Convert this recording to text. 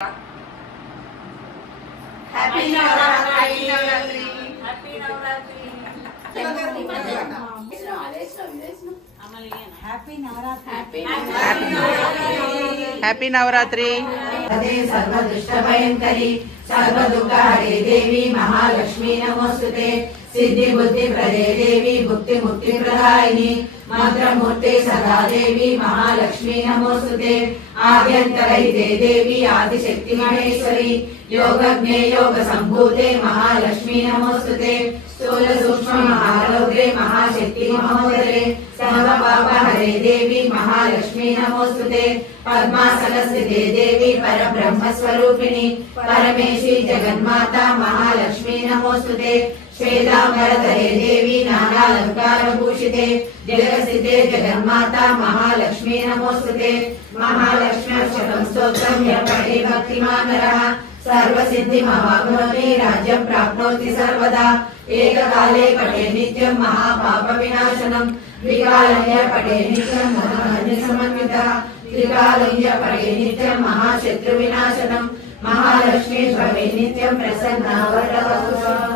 Happy Navratri. Happy Navratri. Happy Navratri. सर्वदुष्टभयंकरी सर्वदुःखहरे देवी महालक्ष्मी नमोस्तुते। सिद्धि बुद्धि प्रदे देवी भुक्ति मुक्ति प्रदायिनी मंत्रमूर्ते सदा देवी महालक्ष्मी नमोस्तुते। आद्यंतरहिते देवी आदिशक्ति महेश्वरी योगज्ञे योग संभूते महालक्ष्मी नमोस्तुते। स्थूल सूक्ष्म महारौद्रे महाशक्ति महोदरे सर्वपापहरे देवी महालक्ष्मी नमोस्तुते। पद्मासनस्थिते देवी परब्रह्म स्वरूपिणी परमेशी जगन्माता महालक्ष्मी नमोस्तुते। श्वेतांबरधरे देवी नानालंकार भूषिते जगस्थिते जगन्माता महालक्ष्मी नमोस्तुते। महालक्ष्म्यष्टकं स्तोत्रं यः पठेत् भक्तिमान् नरः सर्वसिद्धिमवाप्नोति राज्यं प्राप्नोति सर्वदा। एककाले पठेत् नित्यं महापापविनाशनं द्विकालं यः पठेत् नित्यं महापुण्यसमन्वितः त्रिकालं यः पठेत् नित्यं महाशत्रुविनाशनं। महालक्ष्मी भवेत् नित्यं प्रसन्ना वरदवतु।